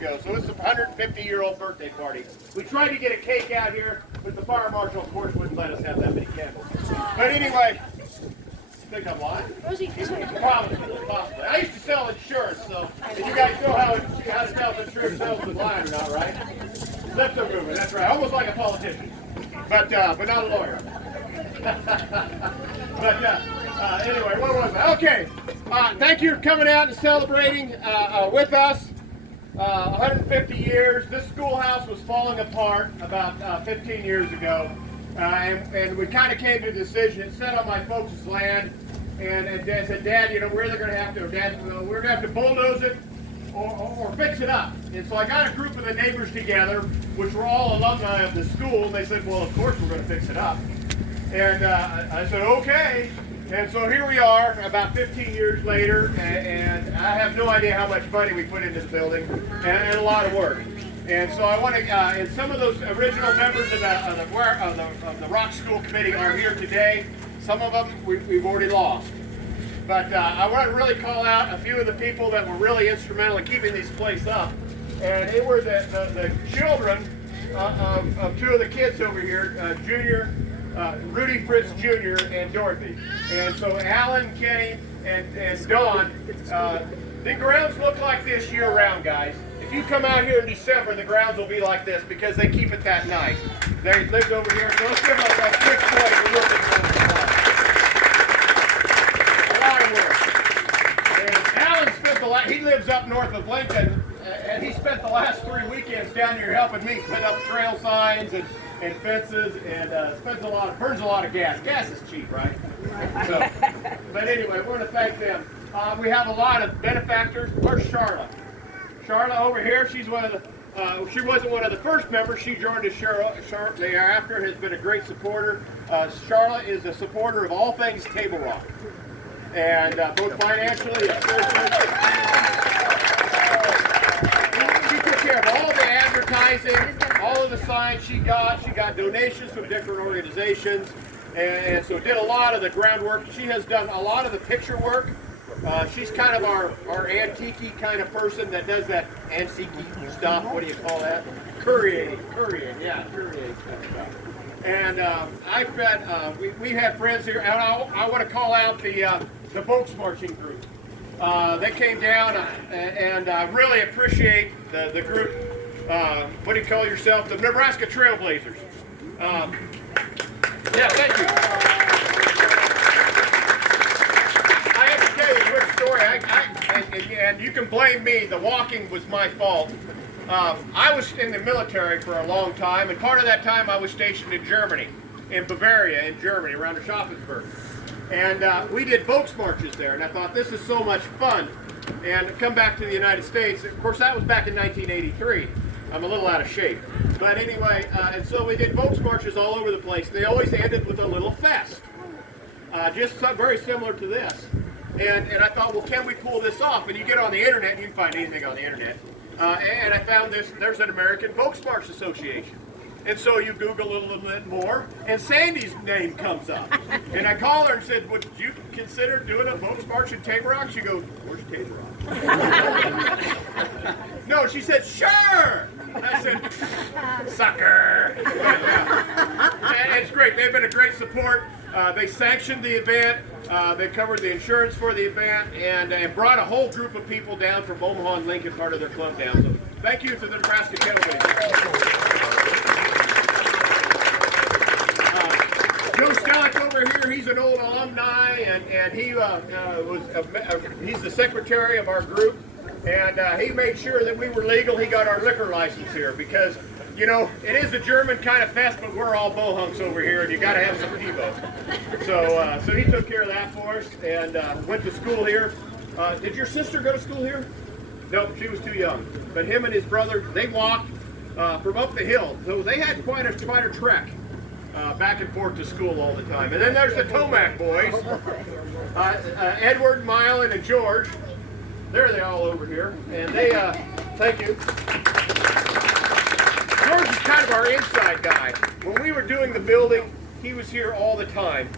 ago. So it's a 150-year-old birthday party. We tried to get a cake out here, but the fire marshal, of course, wouldn't let us have that many candles. But anyway, think I'm lying? Rosie, this one. Probably. I used to sell insurance, so you guys know how to tell if insurance salesman's lying or not, right? Lips are moving, that's right. Almost like a politician, but not a lawyer. Anyway, what was it? Okay, thank you for coming out and celebrating with us. 150 years. This schoolhouse was falling apart about 15 years ago. And we kind of came to the decision. It sat on my folks' land, and Dad said, "Dad, we're either going to have to, we're going to have to bulldoze it or fix it up." And so I got a group of the neighbors together, which were all alumni of the school. And they said, "Well, of course we're going to fix it up." And I said, "Okay." And so here we are, about 15 years later, and I have no idea how much money we put into the building, and a lot of work. And so I want to, and some of those original members of the Rock School Committee are here today. Some of them we've already lost. But I want to really call out a few of the people that were really instrumental in keeping this place up. And they were the children of two of the kids over here, Junior, Rudy Fritz Jr. and Dorothy. And so Alan, Kenny, and Dawn, the grounds look like this year-round, guys. If you come out here in December, the grounds will be like this because they keep it that nice. They lived over here, so let's give them a quick play. A lot of work. And Alan spent he lives up north of Lincoln, and he spent the last 3 weekends down here helping me put up trail signs and fences, and burns a lot of gas. Gas is cheap, right? So, but anyway, we're going to thank them. We have a lot of benefactors. Where's Charlotte? Charlotte over here. She's one of the. She wasn't one of the first members. She joined us shortly thereafter. Has been a great supporter. Charlotte is a supporter of all things Table Rock, and both financially and spiritually. She took care of all the advertising, all of the signs she got. She got donations from different organizations, and so did a lot of the groundwork. She has done a lot of the picture work. She's kind of our antique kind of person that does that antique stuff. What do you call that? Currying, yeah, currying stuff. And I've got, we have friends here, and I want to call out the Folks Marching group. They came down, and I really appreciate the group. What do you call yourself? The Nebraska Trailblazers. Yeah, thank you. Story, and you can blame me. The walking was my fault. I was in the military for a long time, and part of that time I was stationed in Germany, in Bavaria, in Germany, around Aschaffenburg. And we did Volks marches there, and I thought, this is so much fun. And come back to the United States. Of course, that was back in 1983. I'm a little out of shape. But anyway, and so we did Volks marches all over the place. They always ended with a little fest, just very similar to this. And I thought, well, can we pull this off? And you get on the internet, and you can find anything on the internet. And I found this, there's an American Volks March Association. And so you Google a little bit more, and Sandy's name comes up. And I called her and said, would you consider doing a Volks March in Table Rock? She goes, where's Table Rock? No, she said, sure! I said, sucker! And it's great. They've been a great support. They sanctioned the event. They covered the insurance for the event, and brought a whole group of people down from Omaha and Lincoln, part of their club down. So thank you to the Nebraska Trailblazers. Joe Stellick over here, he's an old alumni, and he he's the secretary of our group, and he made sure that we were legal. He got our liquor license here because, you know, it is a German kind of fest, but we're all bohunks over here, and you got to have some Pivo. So he took care of that for us, and went to school here. Did your sister go to school here? No, she was too young. But him and his brother, they walked from up the hill, so they had quite a trek. Back and forth to school all the time. And then there's the Tomac boys, Edward, Mylan, and George. There they all over here. And they, thank you. George is kind of our inside guy. When we were doing the building, he was here all the time.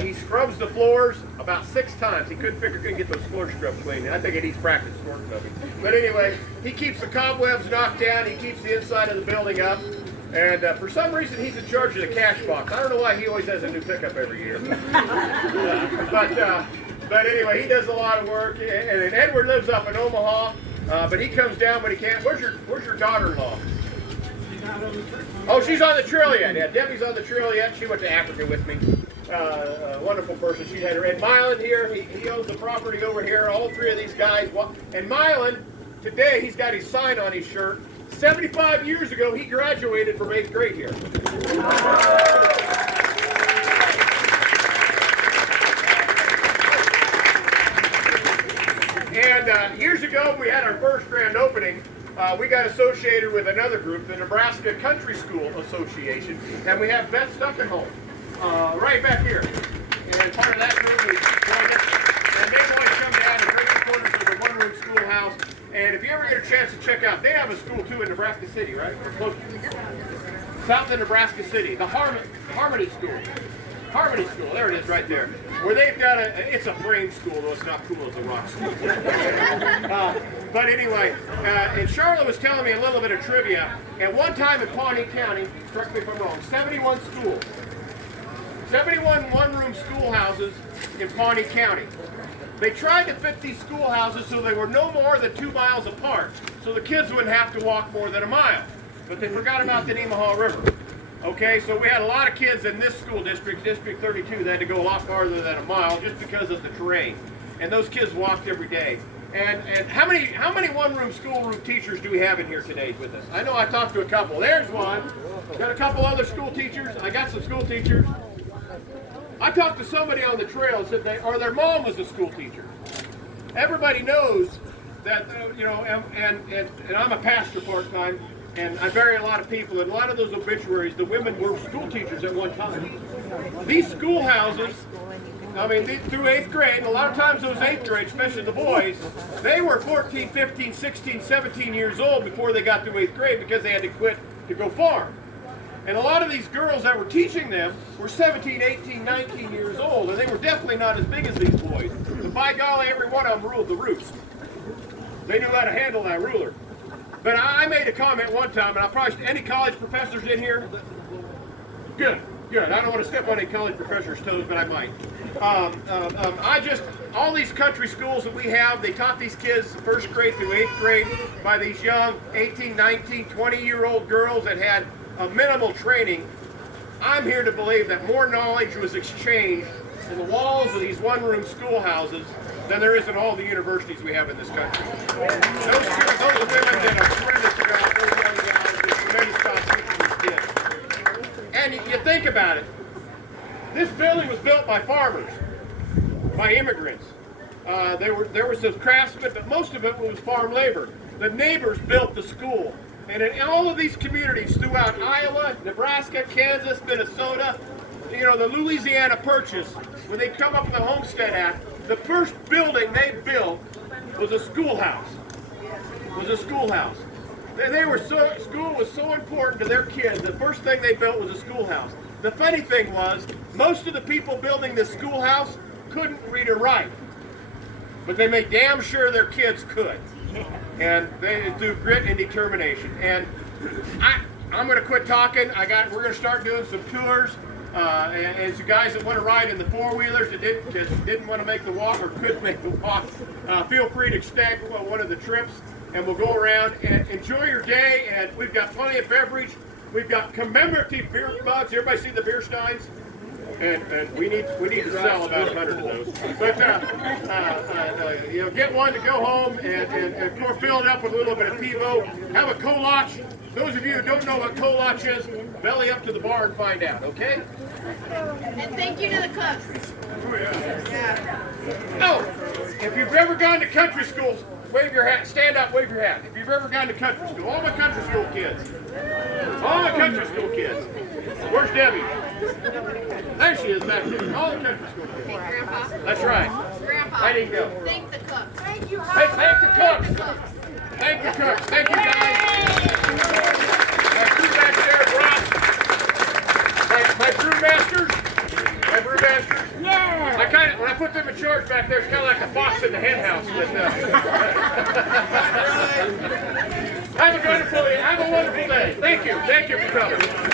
He scrubs the floors about 6 times. He couldn't get those floor scrubs clean. I think it needs practice floor scrubbing. But anyway, he keeps the cobwebs knocked down. He keeps the inside of the building up. And for some reason, he's in charge of the cash box. I don't know why he always has a new pickup every year. But anyway, he does a lot of work. And Edward lives up in Omaha, but he comes down when he can. Where's your daughter-in-law? Oh, she's on the trail yet. Yeah, Debbie's on the trail yet. She went to Africa with me. A wonderful person. She had her. And Mylan here, he owns the property over here. All 3 of these guys. And Mylan, today, he's got his sign on his shirt. 75 years ago, he graduated from 8th grade here. And years ago, we had our first grand opening. We got associated with another group, the Nebraska Country School Association, and we have Beth Stuckenholm right back here. And part of that group is joined us, and they want to come down and great supporters of the one-room schoolhouse. And if you ever get a chance to check out, they have a school too in Nebraska City, right? Or close to south of Nebraska City, the Harmony School. Harmony School, there it is right there. Where they've got it's a frame school, though it's not cool as a rock school. But anyway, and Charlotte was telling me a little bit of trivia. At one time in Pawnee County, correct me if I'm wrong, 71 schools. 71 one-room schoolhouses in Pawnee County. They tried to fit these schoolhouses so they were no more than 2 miles apart, so the kids wouldn't have to walk more than a mile. But they forgot about the Nemaha River. Okay, so we had a lot of kids in this school district, District 32, that had to go a lot farther than a mile just because of the terrain. And those kids walked every day. And how many one-room schoolroom teachers do we have in here today with us? I know I talked to a couple. There's one. Got a couple other school teachers. I got some school teachers. I talked to somebody on the trail and said their mom was a school teacher. Everybody knows that, and I'm a pastor part-time, and I bury a lot of people, and a lot of those obituaries, the women were school teachers at one time. These schoolhouses, through 8th grade, and a lot of times those 8th grade, especially the boys, they were 14, 15, 16, 17 years old before they got through 8th grade because they had to quit to go farm. And a lot of these girls that were teaching them were 17, 18, 19 years old, and they were definitely not as big as these boys. But by golly, every one of them ruled the roost. They knew how to handle that ruler. But I made a comment one time, and I'll probably, any college professors in here? Good. I don't want to step on any college professor's toes, but I might. All these country schools that we have, they taught these kids 1st grade through 8th grade by these young 18, 19, 20-year-old girls that had a minimal training. I'm here to believe that more knowledge was exchanged in the walls of these one-room schoolhouses than there is in all the universities we have in this country. Those women did a tremendous job, those young gals did a tremendous job teaching these kids. And you think about it, this building was built by farmers, by immigrants. There was some craftsmen, but most of it was farm labor. The neighbors built the school. And in all of these communities throughout Iowa, Nebraska, Kansas, Minnesota, the Louisiana Purchase, when they come up with the Homestead Act, the first building they built was a schoolhouse. School was so important to their kids. The first thing they built was a schoolhouse. The funny thing was, most of the people building this schoolhouse couldn't read or write, but they made damn sure their kids could. And they do grit and determination. And I'm going to quit talking. We're going to start doing some tours. And some guys that want to ride in the 4-wheelers that didn't want to make the walk or couldn't make the walk, feel free to stay one of the trips, and we'll go around and enjoy your day. And we've got plenty of beverage. We've got commemorative beer mugs. Everybody see the beer steins? And we need to sell about 100 of those. But get one to go home and fill it up with a little bit of Pivo. Have a kolach. Those of you who don't know what kolach is, belly up to the bar and find out. Okay? And thank you to the cooks. Oh, if you've ever gone to country schools, wave your hat. Stand up, wave your hat. If you've ever gone to country school, all my country school kids. Where's Debbie? There she is back there. All the country school kids. Hey, Grandpa. That's right. Grandpa. I didn't go. Thank the cooks. Thank you. Hey, thank the cooks. Thank the cooks. Thank you guys. My crew back there, Brock. My crew masters. when I put them in shorts back there, it's kind of like a fox in the hen house. But, have a wonderful day. Thank you for coming.